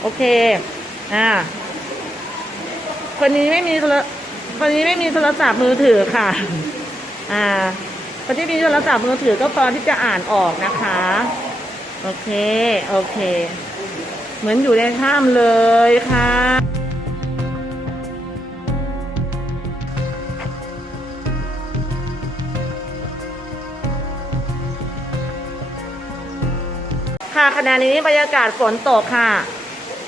โอเค อ่า คนนี้ไม่มีโทรคนนี้ไม่มีโทรศัพท์มือถือค่ะ อ่า คนที่มีโทรศัพท์มือถือก็พอที่จะอ่านออกนะคะ โอเค โอเค เหมือนอยู่ในถ้ำเลยค่ะค่ะขณะนี้บรรยากาศฝนตกค่ะ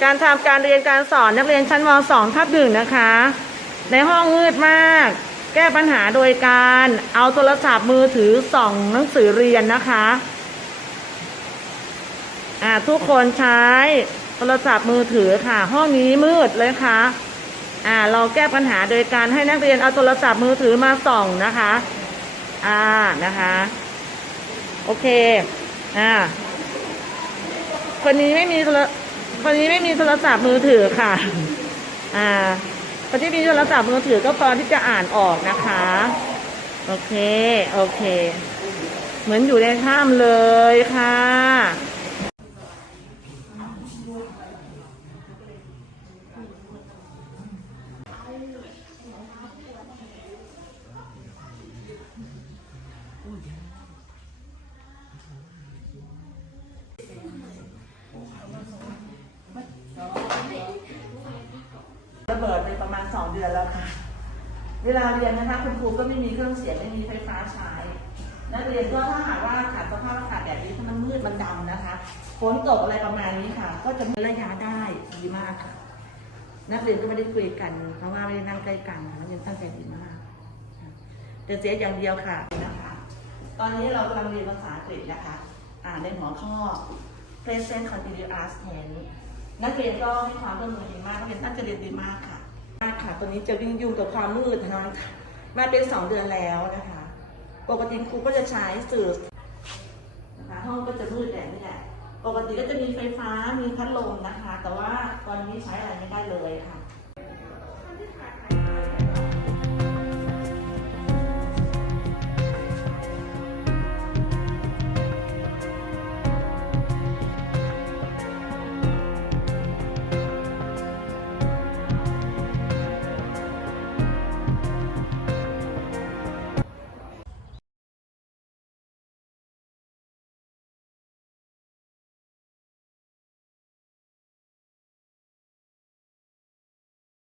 การทำการเรียนการสอนนักเรียนชั้นม .2 ทับหนึ่งนะคะ ในห้องมืดมาก แก้ปัญหาโดยการเอาโทรศัพท์มือถือส่องหนังสือเรียนนะคะอ่าทุกคนใช้โทรศัพท์มือถือค่ะ ห้องนี้มืดเลยค่ะอ่าเราแก้ปัญหาโดยการให้นักเรียนเอาโทรศัพท์มือถือมาส่องนะคะอ่านะคะ โอเคอ่าคนนี้ไม่มีโทร วันนี้ไม่มีโทรศัพท์มือถือค่ะ อ่าวันที่มีโทรศัพท์มือถือก็พอที่จะอ่านออกนะคะ โอเค โอเค เหมือนอยู่ในถ้ำเลยค่ะ ระเบิดไปประมาณสองเดือนแล้วค่ะ เวลาเรียนนะคะคุณครูก็ไม่มีเครื่องเสียงไม่มีไฟฟ้าใช้ นักเรียนก็ถ้าหากว่าขาดสภาพอากาศแบบนี้ถ้ามันมืดมันดำนะคะฝนตกอะไรประมาณนี้ค่ะ ก็จะมีระยะได้ดีมากค่ะ นักเรียนก็ไม่ได้คุยกัน เพราะว่าไม่ได้นั่งใกล้กันนักเรียนตั้งใจดีมากแต่เสียอย่างเดียวค่ะนะคะ ตอนนี้เรากำลังเรียนภาษาอังกฤษนะคะ อ่านในหัวข้อ present continuous tense นักเรียนก็ให้ความร่วมมือดีมากนักเรียนตั้งใจเรียนดีมากค่ะมากค่ะตอนนี้จะวิ่งยุ่งกับความมืดนะคะมาเป็นสองเดือนแล้วนะคะ ปกติครูก็จะใช้สื่อนะคะห้องก็จะมืดแดดนี่แหละปกติก็จะมีไฟฟ้ามีพัดลมนะคะ แต่ว่าตอนนี้ใช้อะไรไม่ได้เลยค่ะ